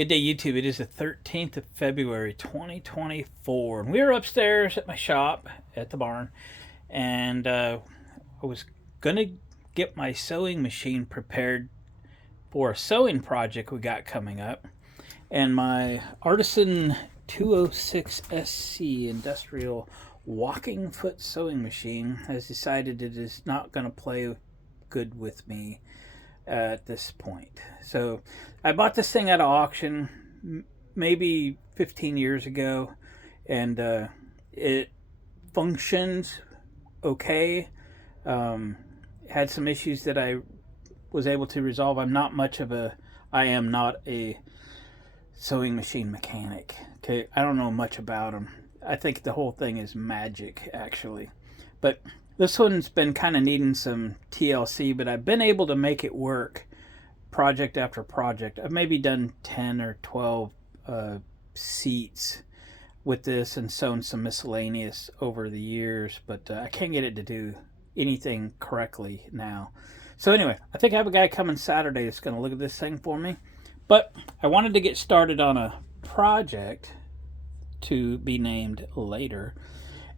Good day, YouTube. It is the 13th of February, 2024. And we are upstairs at my shop at the barn. And I was going to get my sewing machine prepared for a sewing project we got coming up. And my Artisan 206 SC industrial walking foot sewing machine has decided it is not going to play good with me at this point. So I bought this thing at an auction maybe 15 years ago, and it functions okay. Had some issues that I was able to resolve. I am not a sewing machine mechanic. Okay, I don't know much about them. I think the whole thing is magic, actually. But this one's been kind of needing some TLC, but I've been able to make it work project after project. I've maybe done 10 or 12 seats with this and sewn some miscellaneous over the years, but I can't get it to do anything correctly now. So anyway, I think I have a guy coming Saturday that's going to look at this thing for me. But I wanted to get started on a project to be named later.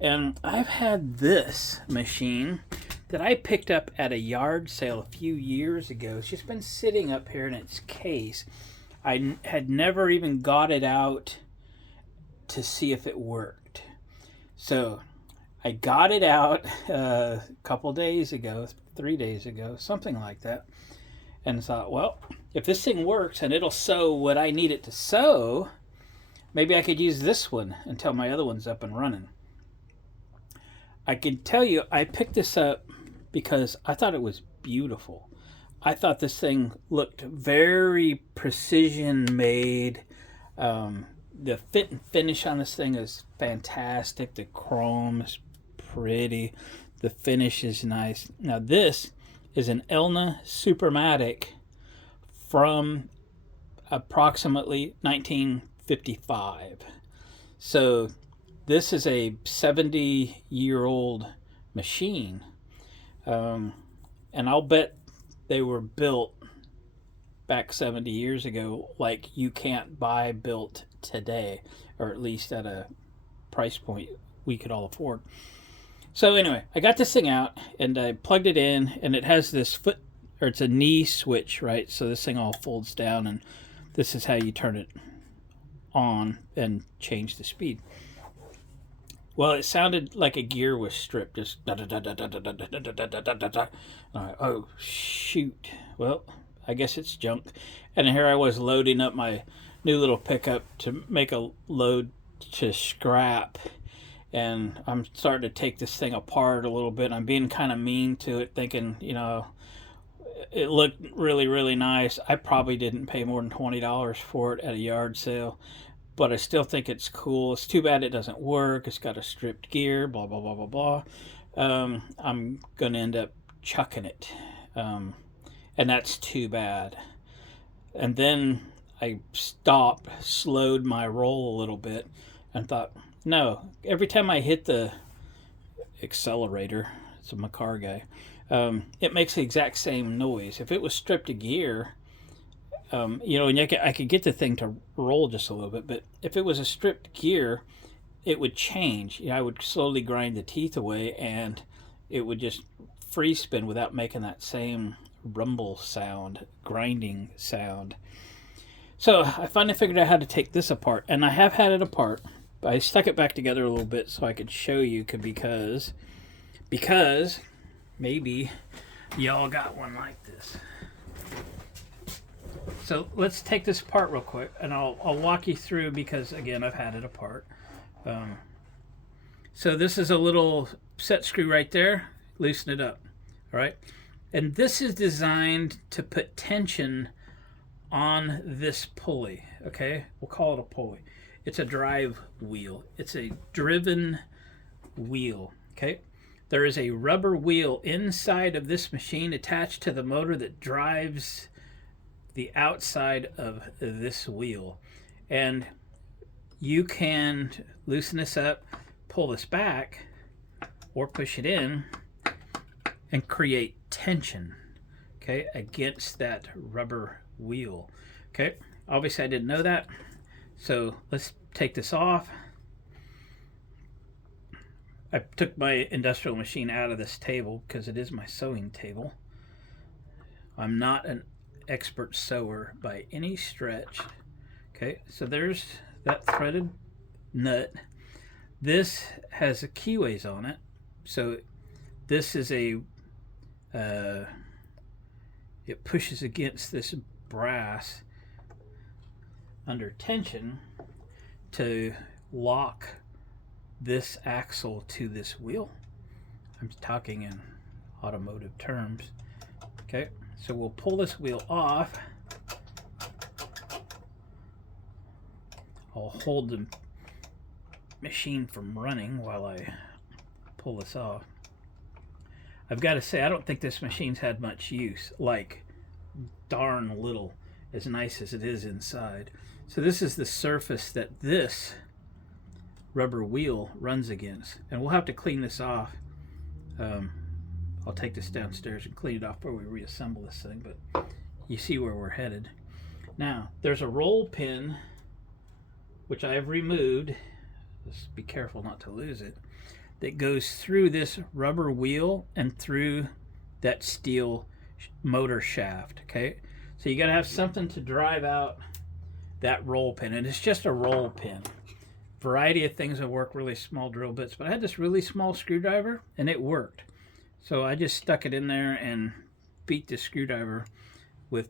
And I've had this machine that I picked up at a yard sale a few years ago. It's just been sitting up here in its case. I had never even got it out to see if it worked. So I got it out a couple days ago, 3 days ago, something like that. And thought, well, if this thing works and it'll sew what I need it to sew, maybe I could use this one until my other one's up and running. I can tell you, I picked this up because I thought it was beautiful. I thought this thing looked very precision made. The fit and finish on this thing is fantastic. The chrome is pretty. The finish is nice. Now this is an Elna Supermatic from approximately 1955. So this is a 70-year-old machine, and I'll bet they were built back 70 years ago like you can't buy built today, or at least at a price point we could all afford. So anyway, I got this thing out and I plugged it in, and it has this it's a knee switch, right? So this thing all folds down, and this is how you turn it on and change the speed. Well, it sounded like a gear was stripped, just da da da da da da da da da da da da da. Oh shoot! Well, I guess it's junk. And here I was loading up my new little pickup to make a load to scrap, and I'm starting to take this thing apart a little bit. I'm being kind of mean to it, thinking, it looked really, really nice. I probably didn't pay more than $20 for it at a yard sale, but I still think it's cool. It's too bad it doesn't work. It's got a stripped gear, blah, blah, blah, blah, blah. I'm going to end up chucking it, and that's too bad. And then I slowed my roll a little bit, and thought, no, every time I hit the accelerator, it's a car guy, it makes the exact same noise. If it was stripped of gear, and I could get the thing to roll just a little bit, but if it was a stripped gear, it would change. I would slowly grind the teeth away, and it would just free spin without making that same rumble sound, grinding sound. So I finally figured out how to take this apart, and I have had it apart. But I stuck it back together a little bit so I could show you, because maybe y'all got one like this. So let's take this apart real quick, and I'll walk you through, because again, I've had it apart. So this is a little set screw right there. Loosen it up. All right. And this is designed to put tension on this pulley. Okay. We'll call it a pulley. It's a drive wheel. It's a driven wheel. Okay. There is a rubber wheel inside of this machine attached to the motor that drives the outside of this wheel. And you can loosen this up, pull this back, or push it in and create tension, okay, against that rubber wheel. Okay, Obviously I didn't know that. So let's take this off. I took my industrial machine out of this table because it is my sewing table. I'm not an expert sewer by any stretch. Okay, so there's that threaded nut. This has a keyways on it. So this is a, it pushes against this brass under tension to lock this axle to this wheel. I'm talking in automotive terms. Okay, so we'll pull this wheel off. I'll hold the machine from running while I pull this off. I've got to say, I don't think this machine's had much use, like darn little, as nice as it is inside. So this is the surface that this rubber wheel runs against, and we'll have to clean this off. I'll take this downstairs and clean it off before we reassemble this thing, but you see where we're headed. Now, there's a roll pin, which I have removed. Just be careful not to lose it. That goes through this rubber wheel and through that steel motor shaft, okay? So you gotta have something to drive out that roll pin, and it's just a roll pin. Variety of things that work, really small drill bits, but I had this really small screwdriver and it worked. So I just stuck it in there and beat the screwdriver with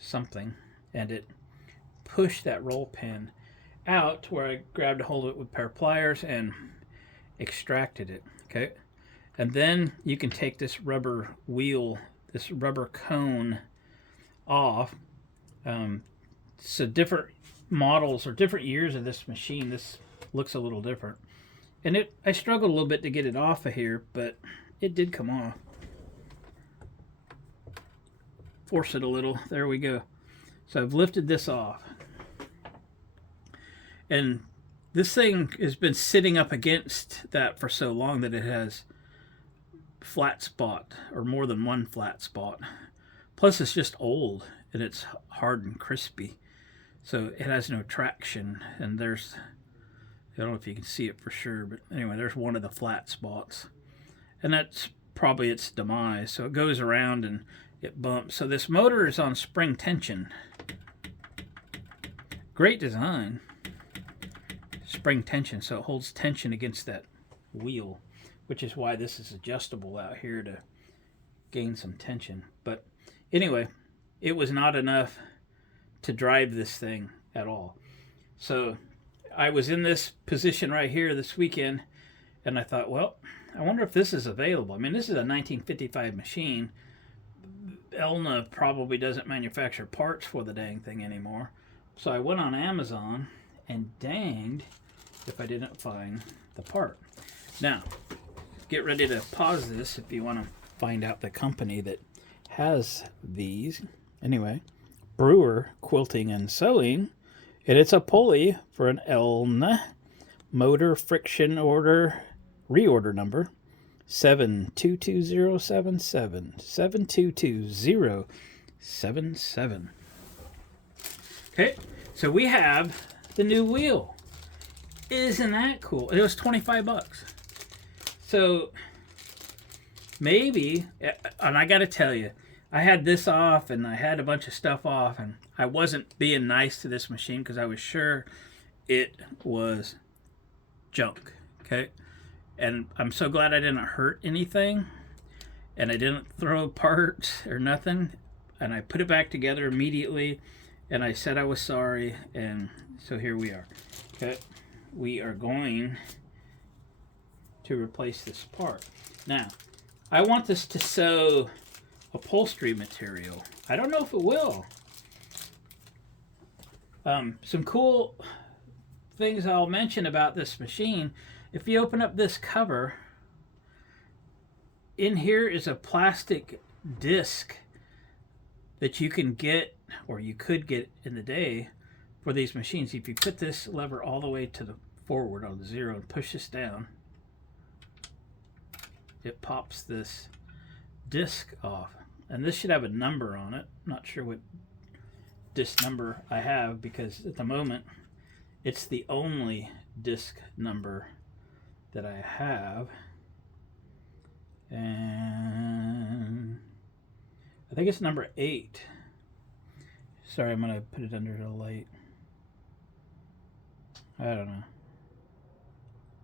something, and it pushed that roll pin out to where I grabbed a hold of it with a pair of pliers and extracted it. Okay, and then you can take this rubber wheel, this rubber cone off. So different models or different years of this machine, this looks a little different, and I struggled a little bit to get it off of here, but it did come off. Force it a little, there we go. So I've lifted this off, and this thing has been sitting up against that for so long that it has flat spot, or more than one flat spot. Plus it's just old and it's hard and crispy, so it has no traction. And there's, I don't know if you can see it for sure, but anyway, there's one of the flat spots, and that's probably its demise. So it goes around and it bumps. So this motor is on spring tension. Great design. Spring tension, so it holds tension against that wheel, which is why this is adjustable out here to gain some tension. But anyway, it was not enough to drive this thing at all. So I was in this position right here this weekend, and I thought, well, I wonder if this is available. I mean, this is a 1955 machine. Elna probably doesn't manufacture parts for the dang thing anymore. So I went on Amazon, and danged if I didn't find the part. Now, get ready to pause this if you want to find out the company that has these. Anyway, Brewer Quilting and Sewing, and it's a pulley for an Elna motor friction reorder number 722077. 722077. Okay, so we have the new wheel. Isn't that cool? It was 25 bucks. So maybe, and I gotta tell you, I had this off and I had a bunch of stuff off, and I wasn't being nice to this machine because I was sure it was junk. Okay, and I'm so glad I didn't hurt anything, and I didn't throw parts or nothing, and I put it back together immediately, and I said I was sorry, and so here we are. Okay, we are going to replace this part. Now, I want this to sew upholstery material. I don't know if it will. Some cool things I'll mention about this machine. If you open up this cover, in here is a plastic disc that you can get, or you could get in the day for these machines. If you put this lever all the way to the forward on the 0 and push this down, it pops this disc off, and this should have a number on it. Not sure what disc number I have, because at the moment it's the only disc number that I have. And I think it's number 8. Sorry, I'm going to put it under the light. I don't know.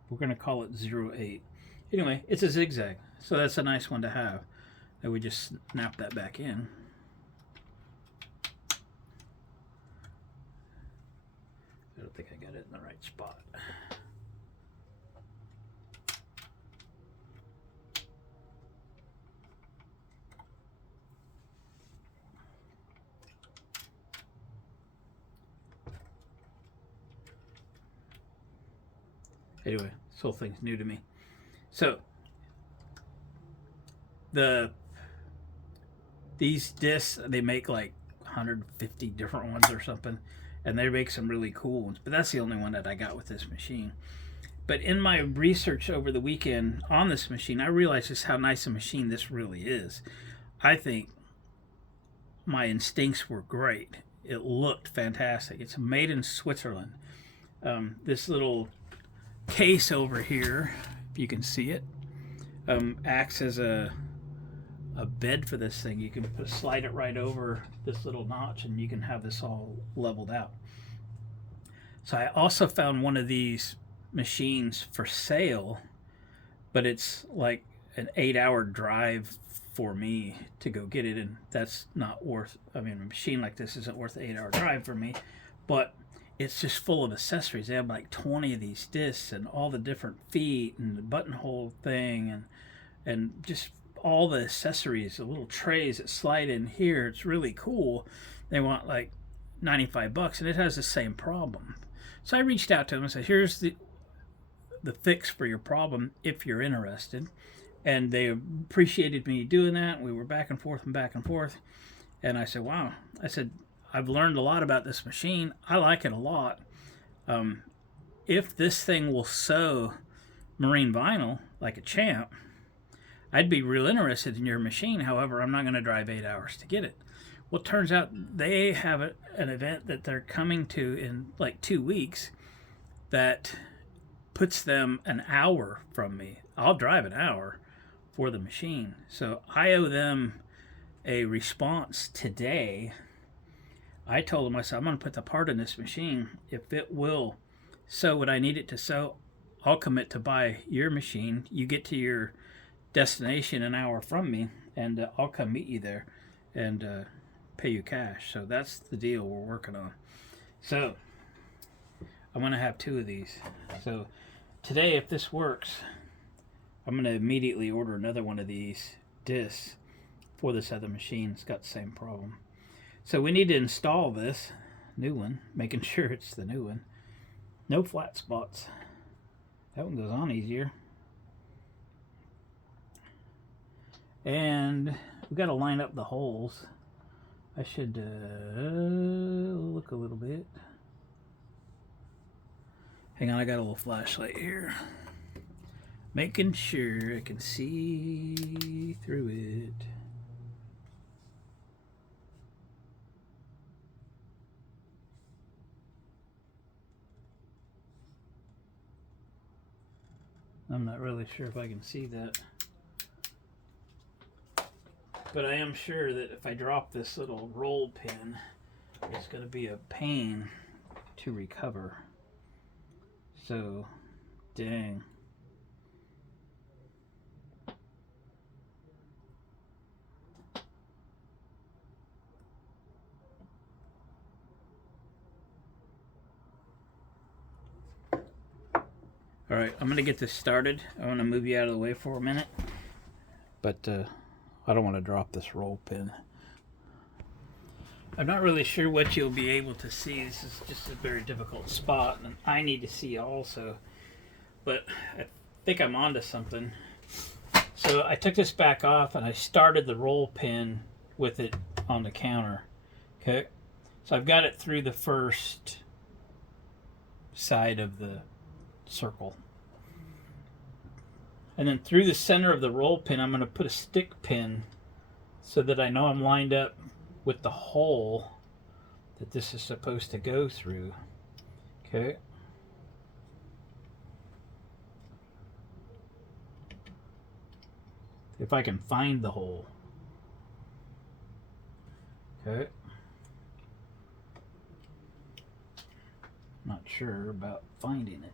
We're going to call it 08. Anyway, it's a zigzag, so that's a nice one to have. And we just snap that back in. I don't think I got it in the right spot. Anyway, this whole thing's new to me. So these discs, they make like 150 different ones or something, and they make some really cool ones, but that's the only one that I got with this machine. But in my research over the weekend on this machine, I realized just how nice a machine this really is. I think my instincts were great. It looked fantastic. It's made in Switzerland. This little case over here, if you can see it, acts as a bed for this thing. You can slide it right over this little notch and you can have this all leveled out. So I also found one of these machines for sale, but it's like an 8-hour drive for me to go get it, and that's not worth, I mean, a machine like this isn't worth an 8-hour drive for me, but it's just full of accessories. They have like 20 of these discs and all the different feet and the buttonhole thing and just all the accessories, the little trays that slide in here. It's really cool. They want like $95, and it has the same problem. So I reached out to them and said, here's the fix for your problem if you're interested. And they appreciated me doing that. We were back and forth and back and forth. And I said, wow. I said, I've learned a lot about this machine. I like it a lot. If this thing will sew marine vinyl like a champ, I'd be real interested in your machine. However, I'm not going to drive 8 hours to get it. Well, it turns out they have an event that they're coming to in like 2 weeks that puts them an hour from me. I'll drive an hour for the machine. So I owe them a response today. I told them, I said, I'm going to put the part in this machine. If it will sew what I need it to sew, I'll commit to buy your machine. You get to your destination an hour from me, and I'll come meet you there and pay you cash. So that's the deal we're working on. So I'm going to have 2 of these. So today, if this works, I'm going to immediately order another one of these discs for this other machine. It's got the same problem. So we need to install this new one, making sure it's the new one. No flat spots. That one goes on easier. And we got to line up the holes. I should look a little bit. Hang on, I got a little flashlight here. Making sure I can see through it. I'm not really sure if I can see that. But I am sure that if I drop this little roll pin, it's going to be a pain to recover. So, dang. Alright, I'm going to get this started. I want to move you out of the way for a minute. But I don't want to drop this roll pin. I'm not really sure what you'll be able to see. This is just a very difficult spot, and I need to see also. But I think I'm onto something. So I took this back off, and I started the roll pin with it on the counter. Okay, so I've got it through the first side of the circle. And then through the center of the roll pin, I'm going to put a stick pin so that I know I'm lined up with the hole that this is supposed to go through. Okay. If I can find the hole. Okay. Not sure about finding it.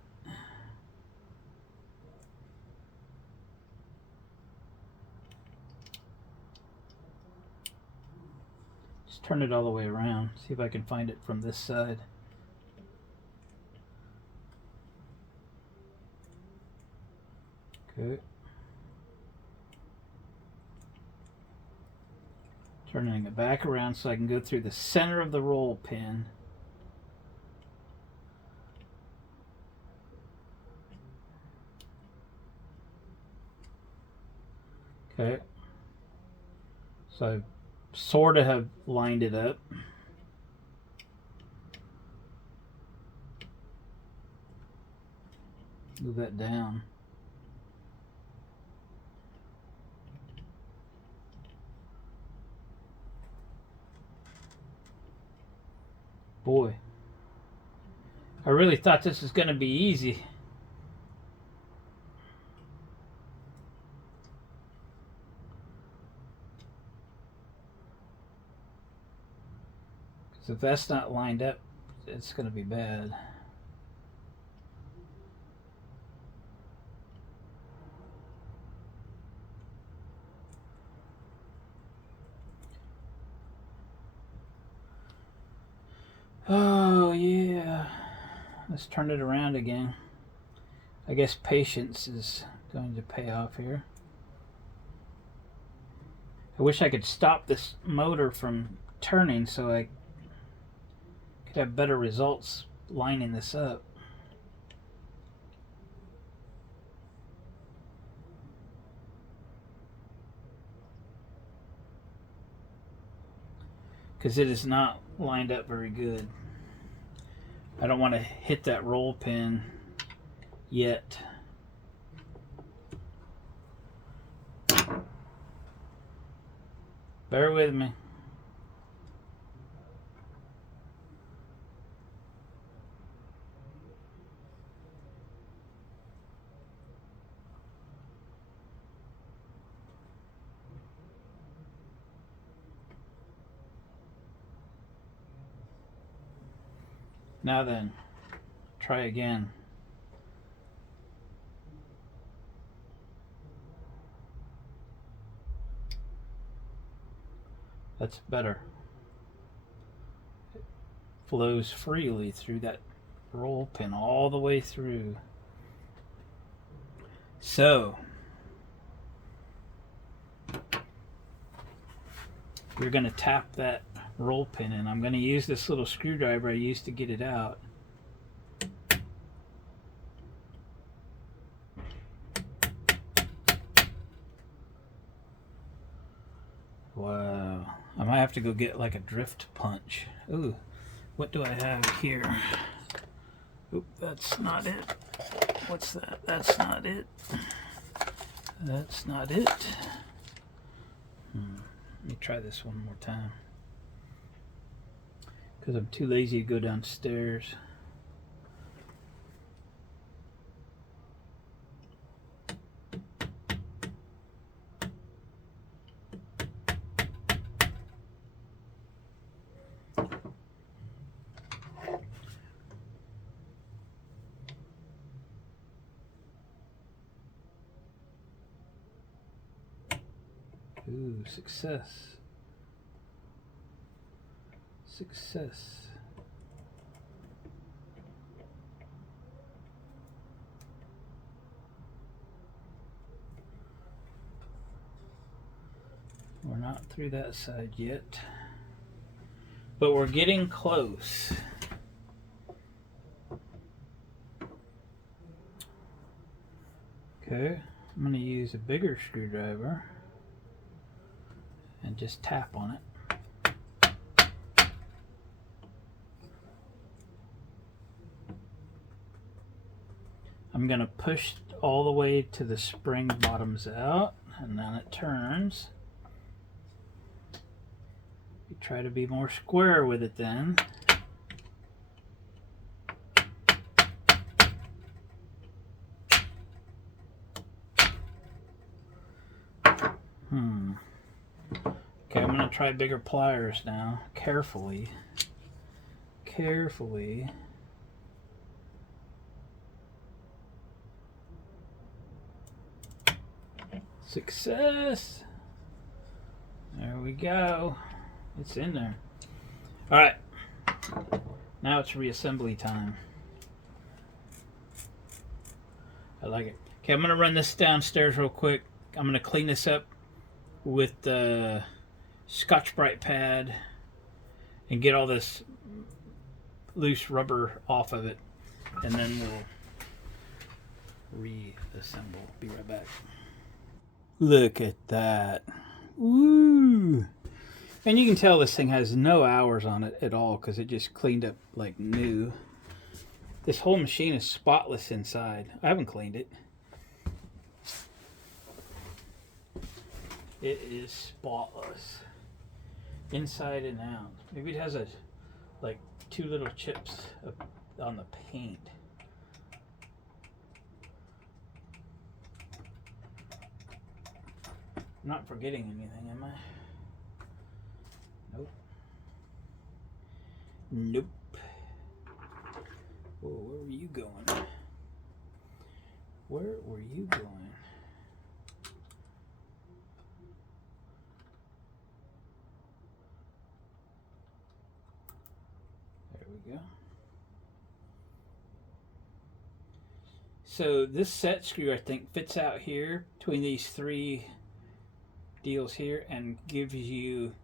Just turn it all the way around. See if I can find it from this side. Okay. Turning it back around so I can go through the center of the roll pin. Okay. So I sort of have lined it up. Move that down. Boy, I really thought this was going to be easy. Because if that's not lined up, it's going to be bad. Oh yeah, let's turn it around again. I guess patience is going to pay off here. I wish I could stop this motor from turning so I could have better results lining this up. Because it is not lined up very good. I don't want to hit that roll pin yet. Bear with me. Now then, try again. That's better. It flows freely through that roll pin all the way through. So, you're going to tap that roll pin, and I'm going to use this little screwdriver I used to get it out. Wow, I might have to go get like a drift punch. Ooh, what do I have here? Oop, that's not it. What's that? That's not it. That's not it. Let me try this one more time. Because I'm too lazy to go downstairs. Ooh, success. Success. We're not through that side yet, but we're getting close. Okay, I'm going to use a bigger screwdriver and just tap on it. I'm going to push all the way to the spring bottoms out, and then it turns. You try to be more square with it then. Okay, I'm gonna try bigger pliers now. Carefully. Carefully. Success! There we go. It's in there. Alright. Now it's reassembly time. I like it. Okay, I'm gonna run this downstairs real quick. I'm gonna clean this up with the Scotch-Brite pad and get all this loose rubber off of it, and then we'll reassemble. Be right back. Look at that. Woo! And you can tell this thing has no hours on it at all because it just cleaned up like new. This whole machine is spotless inside. I haven't cleaned it. It is spotless. Inside and out. Maybe it has like 2 little chips on the paint. I'm not forgetting anything, am I? Nope. Nope. Whoa, where were you going? Where were you going? There we go. So this set screw, I think, fits out here between these 3 deals here and gives you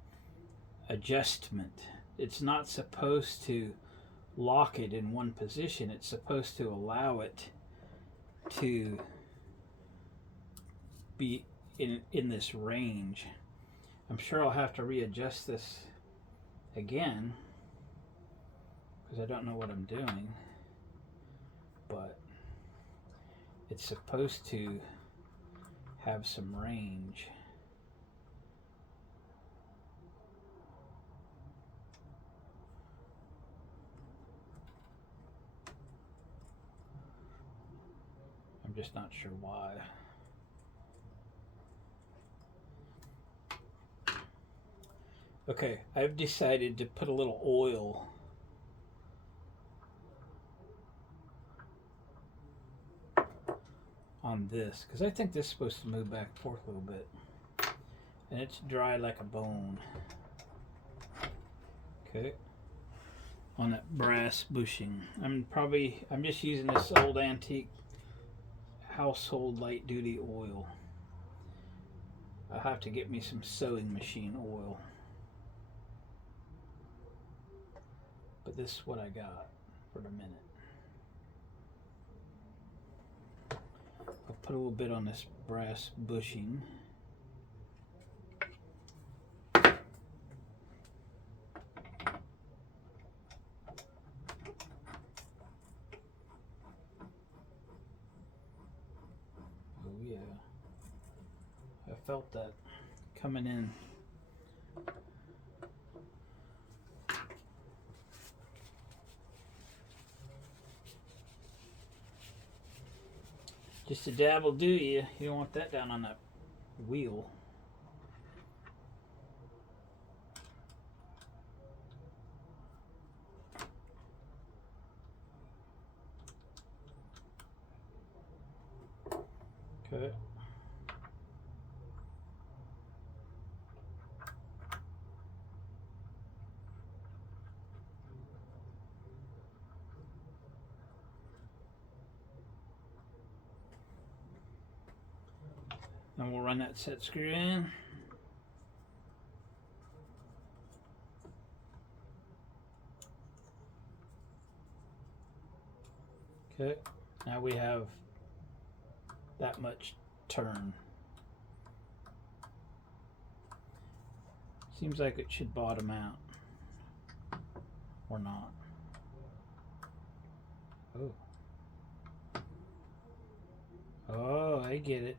adjustment. It's not supposed to lock it in one position. It's supposed to allow it to be in this range. I'm sure I'll have to readjust this again because I don't know what I'm doing, but it's supposed to have some range. I'm just not sure why. Okay, I've decided to put a little oil on this because I think this is supposed to move back and forth a little bit. And it's dry like a bone. Okay. On that brass bushing. I'm just using this old antique household light duty oil. I'll have to get me some sewing machine oil. But this is what I got for the minute. I'll put a little bit on this brass bushing. I felt that coming in. Just a dab will do you. You don't want that down on that wheel. Okay. And we'll run that set screw in. Okay, now we have that much turn. Seems like it should bottom out. Or not. Oh. Oh, I get it.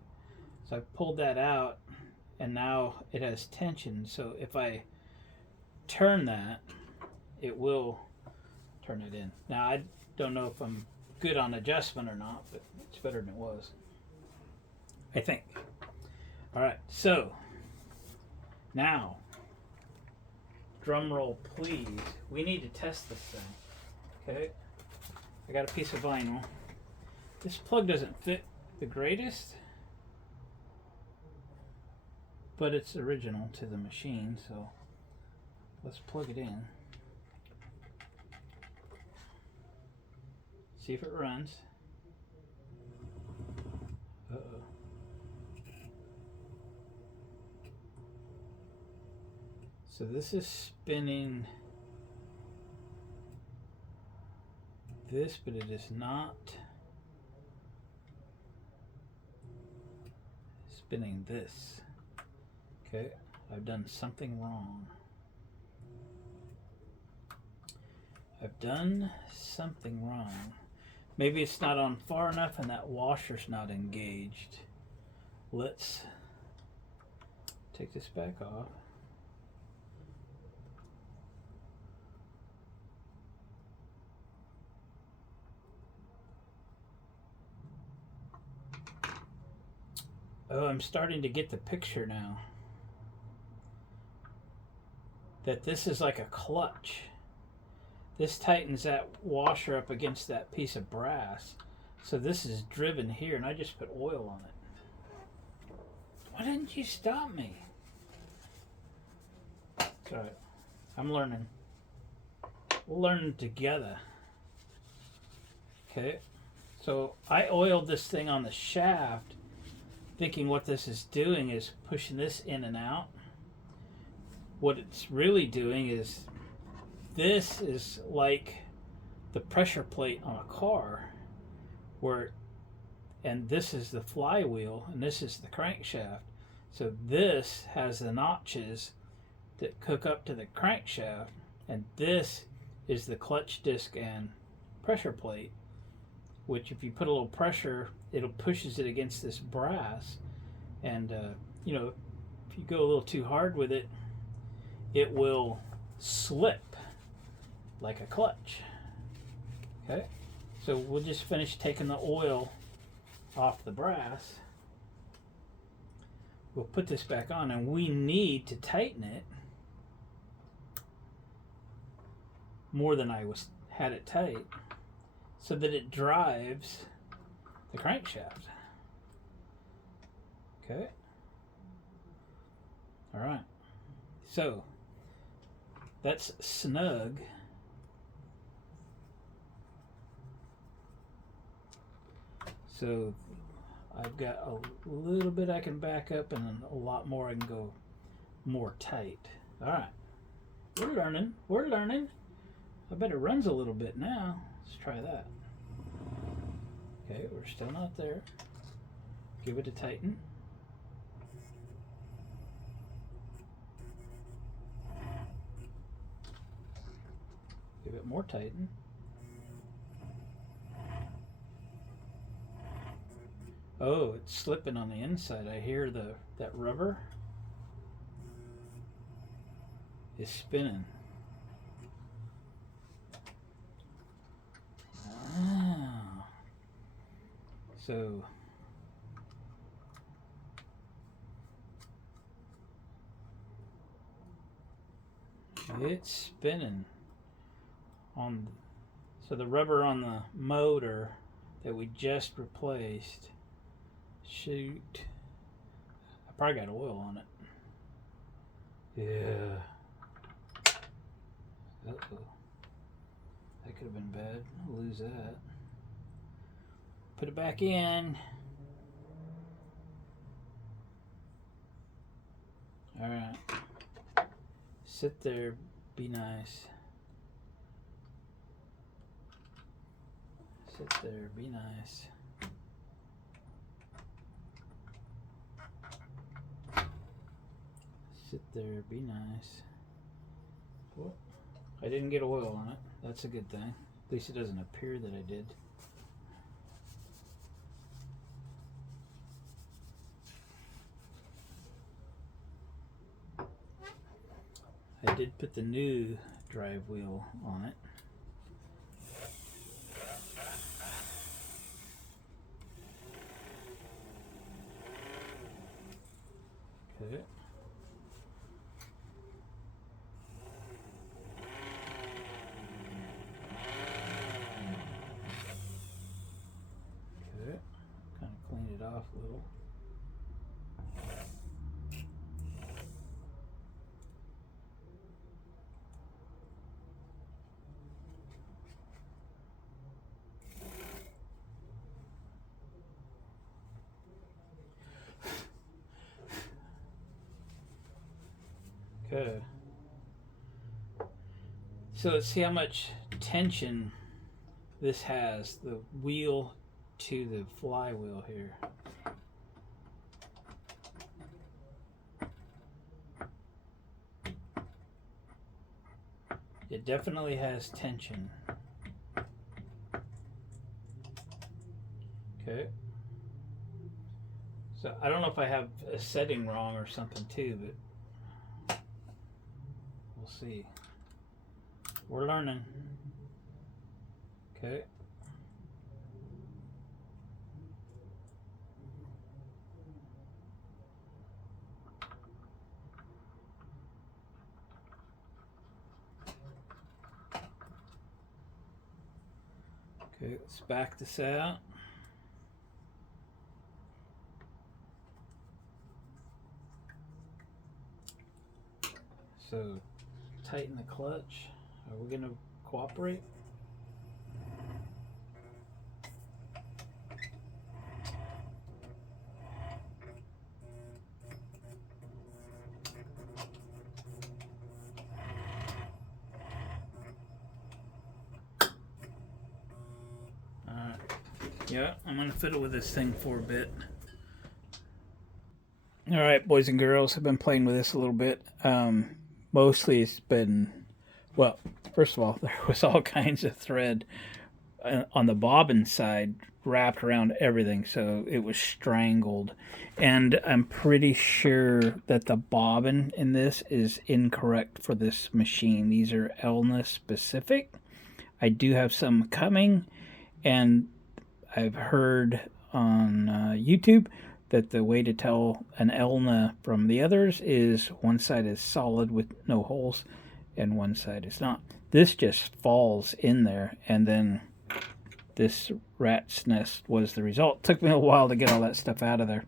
So I pulled that out and now it has tension. So if I turn that, it will turn it in. Now I don't know if I'm good on adjustment or not, but it's better than it was, I think. All right, so Now, drum roll please, we need to test this thing. Okay, I got a piece of vinyl. This plug doesn't fit the greatest, but it's original to the machine, so let's plug it in. See if it runs. Uh-oh. So this is spinning this, but it is not spinning this. Okay, I've done something wrong. I've done something wrong. Maybe it's not on far enough and that washer's not engaged. Let's take this back off. Oh, I'm starting to get the picture now. That this is like a clutch. This tightens that washer up against that piece of brass. So this is driven here, and I just put oil on it. Why didn't you stop me? It's alright. I'm learning. We'll learn together. Okay. So I oiled this thing on the shaft, thinking what this is doing is pushing this in and out. What it's really doing is, this is like the pressure plate on a car, and this is the flywheel and this is the crankshaft. So this has the notches that hook up to the crankshaft, and this is the clutch disc and pressure plate, which if you put a little pressure, it'll pushes it against this brass, and you know, if you go a little too hard with it, it will slip like a clutch. Okay, so we'll just finish taking the oil off the brass. We'll put this back on, and we need to tighten it more than I had it tight, so that it drives the crankshaft. Okay. All right. So that's snug. So I've got a little bit I can back up, and a lot more I can go more tight. All right. We're learning. We're learning. I bet it runs a little bit now. Let's try that. Okay, we're still not there. Give it a tighten. Give it more tighten. Oh, it's slipping on the inside. I hear that rubber is spinning. Ah. So it's spinning on, so the rubber on the motor that we just replaced, shoot, I probably got oil on it. Yeah. Uh-oh. That could have been bad. I'll lose that. Put it back in. Alright. Sit there. Be nice. Sit there. Be nice. Sit there. Be nice. Well, I didn't get oil on it. That's a good thing. At least it doesn't appear that I did. I did put the new drive wheel on it. Okay. So let's see how much tension this has, the wheel to the flywheel here. It definitely has tension. Okay. So I don't know if I have a setting wrong or something too, but we'll see. We're learning. Okay. Okay, let's back this out. So tighten the clutch. Are we going to cooperate? Alright. Yeah, I'm going to fiddle with this thing for a bit. Alright, boys and girls, I've been playing with this a little bit. Mostly it's been, well, first of all, there was all kinds of thread on the bobbin side wrapped around everything, so it was strangled. And I'm pretty sure that the bobbin in this is incorrect for this machine. These are Elna specific. I do have some coming, and I've heard on YouTube that the way to tell an Elna from the others is one side is solid with no holes and one side is not. This just falls in there, and then this rat's nest was the result. It took me a while to get all that stuff out of there.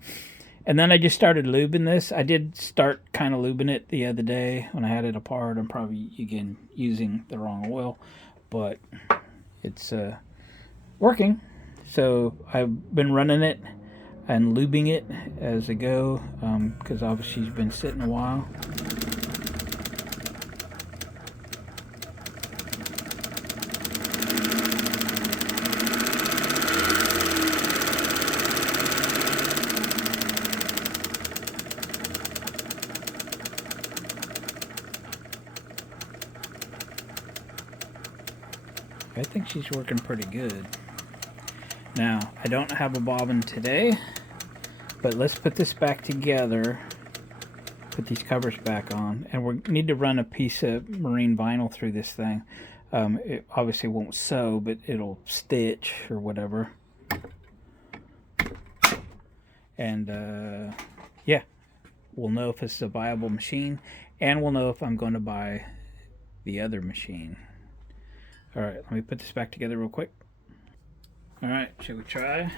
And then I just started lubing this. I did start kind of lubing it the other day when I had it apart. I'm probably, again, using the wrong oil, but it's working. So I've been running it and lubing it as I go, because obviously she's been sitting a while. I think she's working pretty good. Now, I don't have a bobbin today, but let's put this back together, put these covers back on, and we need to run a piece of marine vinyl through this thing. It obviously won't sew, but it'll stitch or whatever. And yeah, we'll know if it's a viable machine, and we'll know if I'm going to buy the other machine. All right, let me put this back together real quick. All right, shall we try?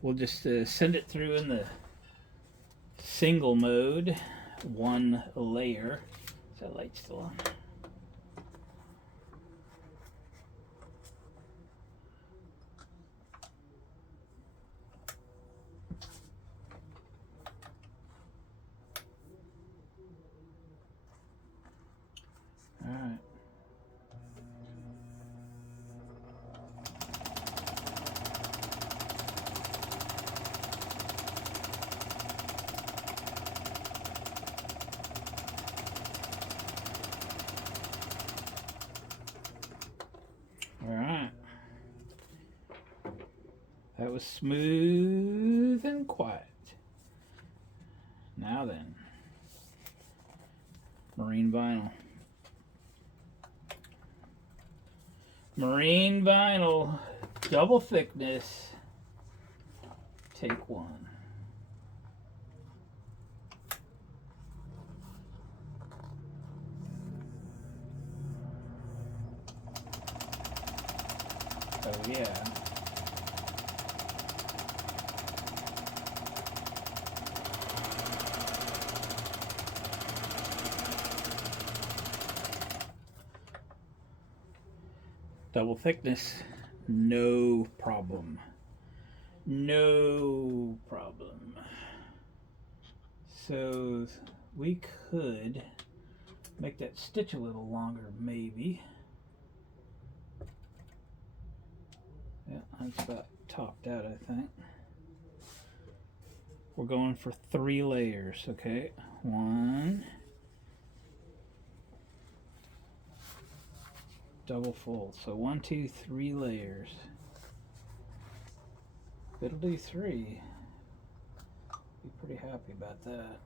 We'll just send it through in the single mode, one layer. Is that light still on? All right. Alright. That was smooth and quiet. Now then, marine vinyl. Marine vinyl, double thickness, take one. Oh yeah. Double thickness, no problem. No problem. So we could Make that stitch a little longer, maybe. Yeah, that's about topped out, I think. We're going for 3 layers, okay? 1, double fold. So 1, 2, 3 layers. It'll do 3. Be pretty happy about that.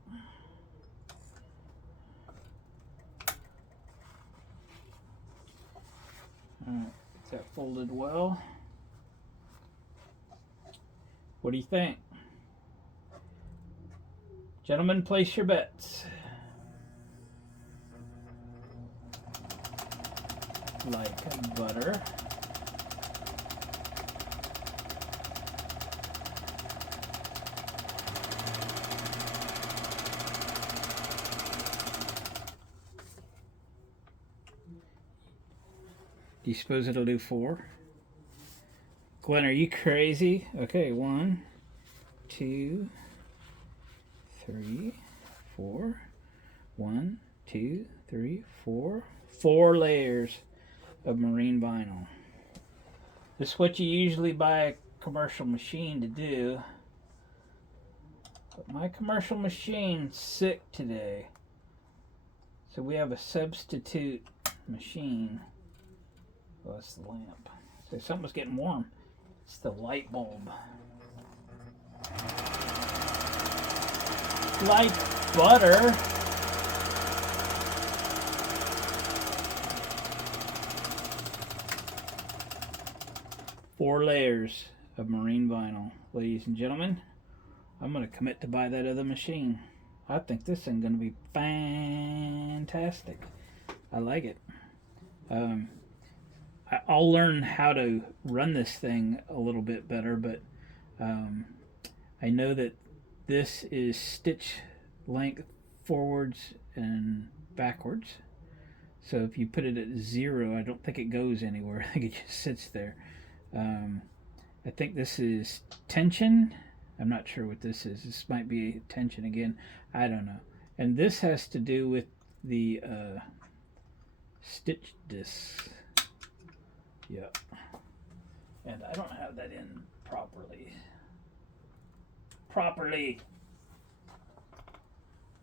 Alright, get that folded well. What do you think? Gentlemen, place your bets. Like butter. Do you suppose it'll do 4? Glenn, are you crazy? Okay, 1, 2, 3, 4. 1, 2, 3, 4. 4 layers of marine vinyl. This is what you usually buy a commercial machine to do. But my commercial machine's sick today. So we have a substitute machine. Oh, that's the lamp. So something was getting warm. It's the light bulb. Like butter. Four layers of marine vinyl, ladies and gentlemen. I'm going to commit to buy that other machine. I think this thing's going to be fantastic. I like it. I'll learn how to run this thing a little bit better, but I know that this is stitch length forwards and backwards. So if you put it at 0, I don't think it goes anywhere. I think it just sits there. I think this is tension. I'm not sure what this is. This might be tension again. I don't know. And this has to do with the stitch disc. Yeah. And I don't have that in properly.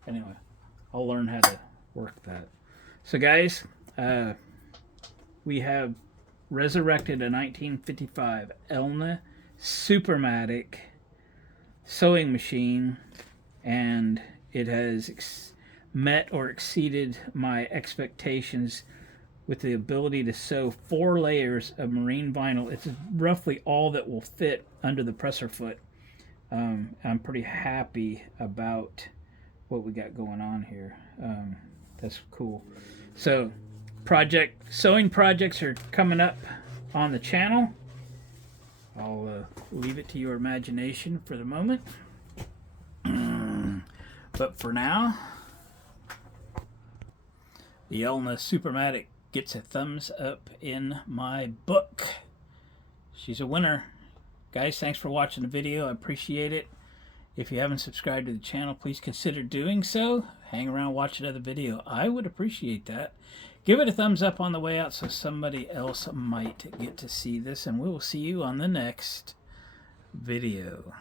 Anyway, I'll learn how to work that. So guys, we have resurrected a 1955 Elna Supermatic sewing machine, and it has met or exceeded my expectations with the ability to sew 4 layers of marine vinyl. It's roughly all that will fit under the presser foot. I'm pretty happy about what we got going on here. That's cool. So sewing projects are coming up on the channel. I'll leave it to your imagination for the moment. But for now, the Elna Supermatic gets a thumbs up in my book. She's a winner. Guys, thanks for watching the video. I appreciate it. If you haven't subscribed to the channel, please consider doing so. Hang around, watch another video. I would appreciate that. Give it a thumbs up on the way out so somebody else might get to see this, and we will see you on the next video.